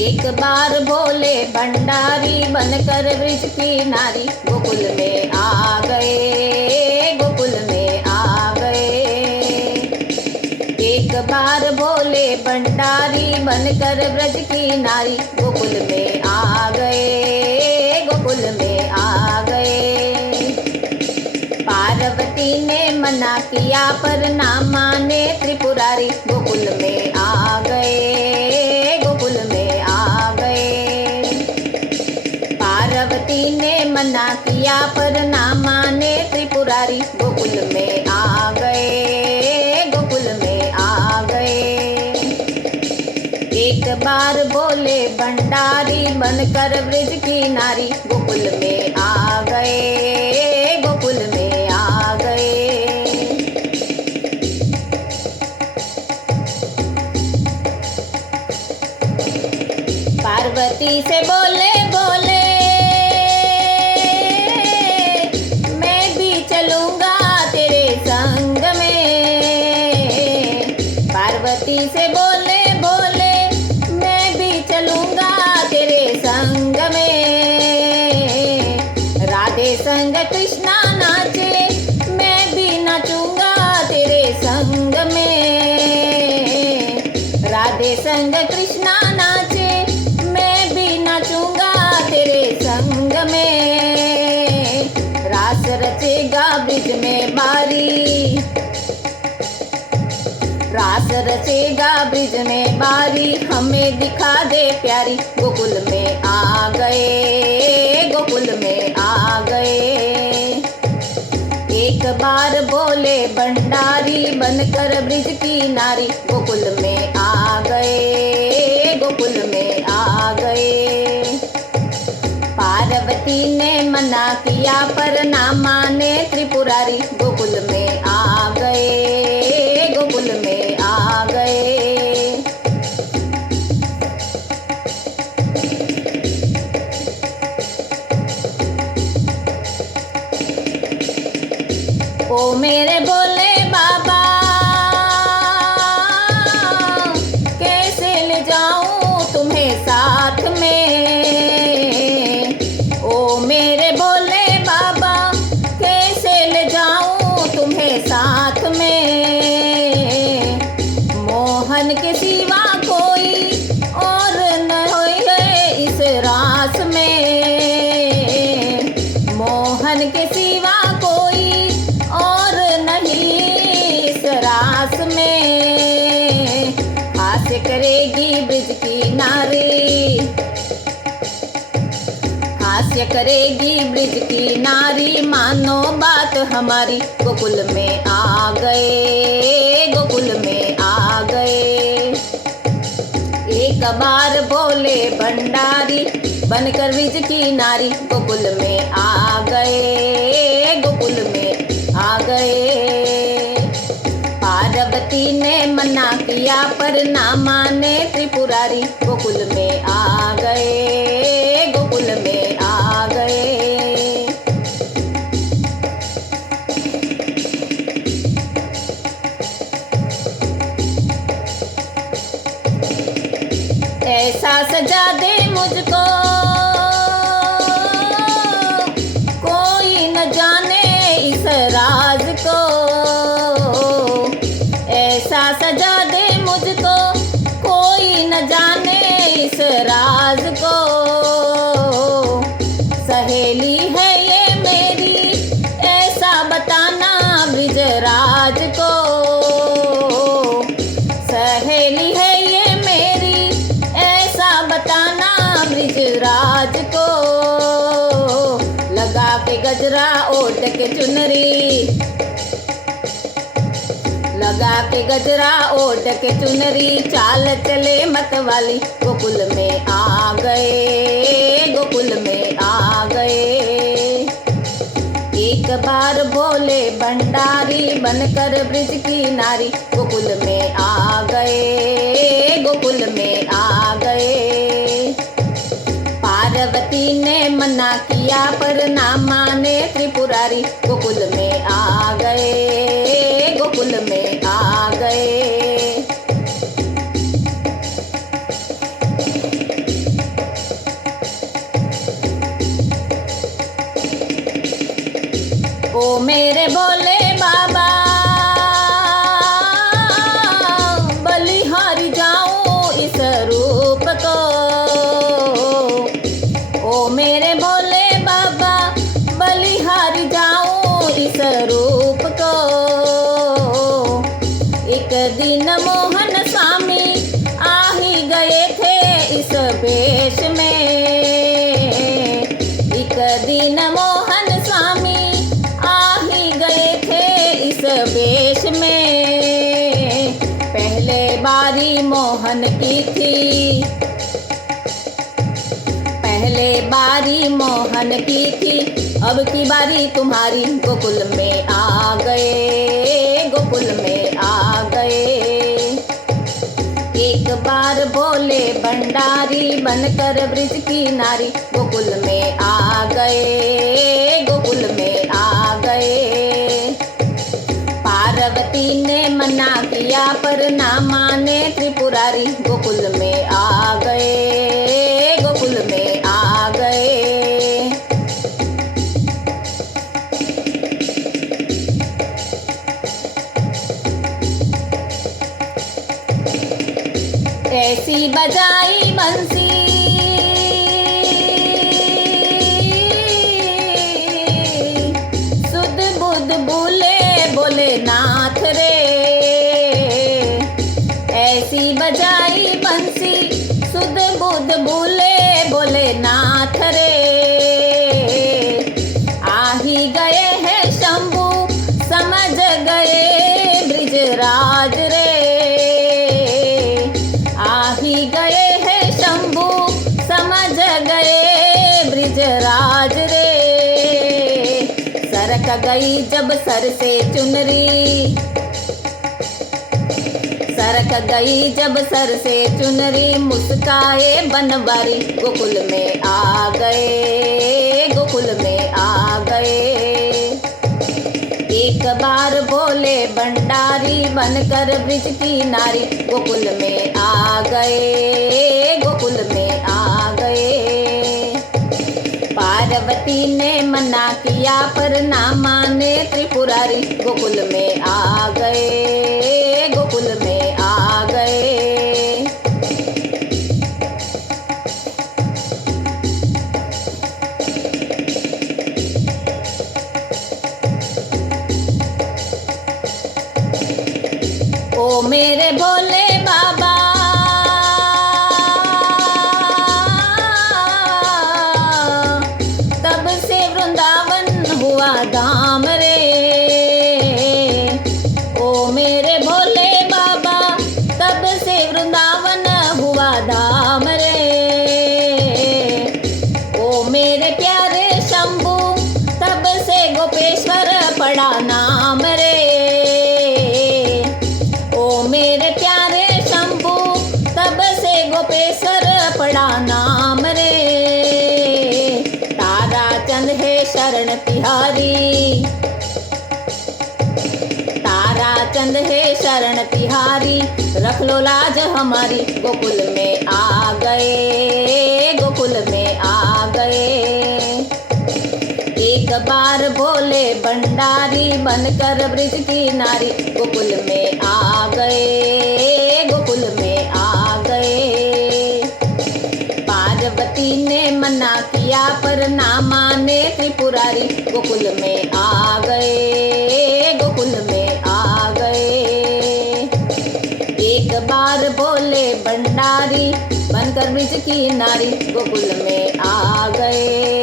एक बार बोले भंडारी बनकर ब्रज की नारी, गोकुल में आ गए, गोकुल में आ गए। एक बार बोले भंडारी बनकर ब्रज की नारी, गोकुल में आ गए, गोकुल में आ गए। पार्वती ने मना किया पर ना माने त्रिपुरारी, गोकुल में आ गए, गोकुल में आ गए। पार्वती ने मना किया पर ना माने त्रिपुरारी, गोकुल में आ गए, गोकुल में आ गए। एक बार बोले भंडारी बनकर ब्रज की नारी, गोकुल में आ गए, गोकुल में आ गए। पार्वती से बोले बोले मैं भी चलूंगा तेरे संग में। पार्वती से बोले बोले मैं भी चलूंगा तेरे संग में। राधे संग कृष्णा नाचे मैं भी नाचूंगा तेरे संग में। राधे संग कृष्णा नाचे मैं भी नाचूंगा तेरे संग में। रास रचेगा ब्रिज में बारी, रास रचेगा ब्रिज में बारी, हमें दिखा दे प्यारी, गोकुल में आ गए, गोकुल में आ गए। एक बार बोले भंडारी बनकर ब्रिज की नारी, गोकुल में आ गए, गोकुल में आ गए। पार्वती ने मना किया पर ना माने त्रिपुरारी, गोकुल में आ गए, गोकुल में आ गए। ओ मेरे भोले बाबा कैसे ले जाऊं तुम्हें साथ में। ओ मेरे भोले बाबा कैसे ले जाऊं तुम्हें साथ में। मोहन के सिवा कोई और न होए इस रास में। मोहन के सिवा कोई और नहीं इस रास में। हास्य करेगी ब्रिज की नारी, हास्य करेगी ब्रिज की नारी, मानो बात हमारी, गोकुल में आ गए, गोकुल में आ गए। एक बार बोले भंडारी बनकर ब्रिज की नारी, गोकुल में आ गए, गोकुल में आ गए। पार्वती ने मना किया पर ना माने त्रिपुरारी, गोकुल में आ गए, गोकुल में आ गए। ऐसा सजा दे मुझको कोई न जाने इस राज को। ऐसा सजा दे मुझको कोई न जाने इस राज को। सहेली है ये मेरी ऐसा बताना ब्रिजराज को। सहेली है ये मेरी ऐसा बताना ब्रिजराज को। लगा के गजरा ओढ़ के चुनरी, लगा के गजरा ओढ़ के चुनरी, चाल चले मतवाली, गोकुल में आ गए, गोकुल में आ गए। एक बार बोले भंडारी बनकर ब्रिज की नारी, गोकुल में आ गए, गोकुल में आ गए। पार्वती ने मना किया पर ना माने त्रिपुरारी, गोकुल में आ गए, गोकुल में आ गए। मेरे भोले बाबा बलिहारी जाऊं इस रूप को। ओ मेरे भोले बाबा बलिहारी जाऊं इस रूप को। एक दिन मोहन स्वामी आ ही गए थे इस वेश में। एक दिन मोहन स्वामी आ ही गए थे इस वेश में। पहले बारी मोहन की थी, पहले बारी मोहन की थी, अब की बारी तुम्हारी। गोकुल में आ गए, गोकुल में आ गए। एक बार बोले भंडारी बनकर ब्रिज की नारी। गोकुल में आ गए, गोकुल में आ गए। पार्वती ने मना किया पर ना माने त्रिपुरारी। गोकुल में आ गए, गोकुल में आ गए। ऐसी बजाई बंसी सुध बुध बोले बोले नाथ रे। ऐसी बजाई बंसी सुध बुध बोले बोले नाथ रे। आ ही गए हैं शंभू समझ गए ब्रिजराज रे। आ ही गए हैं शंभू समझ गए ब्रिजराज रे। सरक गई जब सर से चुनरी, सरक गई जब सर से चुनरी, मुस्काए बनवारी। गोकुल में आ गए, गोकुल में आ गए। एक बार बोले भंडारी बनकर ब्रिज की नारी। गोकुल में आ गए, गोकुल में आ गए। पार्वती ने मना किया पर ना माने त्रिपुरारी। गोकुल में आ गए, गोकुल में आ गए। ओ मेरे भोले बाबा तब से वृंदावन हुआ धाम रे। ओ मेरे भोले बाबा तब से वृंदावन हुआ धाम रे। ओ मेरे प्यारे शंभू तब से गोपेश्वर पड़ा नाम रे। मेरे प्यारे शंभू तब से गोपेश्वर पड़ा नाम रे। तारा चंद है शरण तिहारी, तारा चंद है शरण तिहारी, रख लो लाज हमारी। गोकुल में आ गए, गोकुल में आ गए। एक बार बोले भंडारी बनकर ब्रिज की नारी। गोकुल में आ गए, गोकुल में आ गए। पार्वती ने मना किया पर ना माने त्रिपुरारी। गोकुल में आ गए, गोकुल में आ गए। एक बार बोले भंडारी बनकर ब्रिज की नारी। गोकुल में आ गए,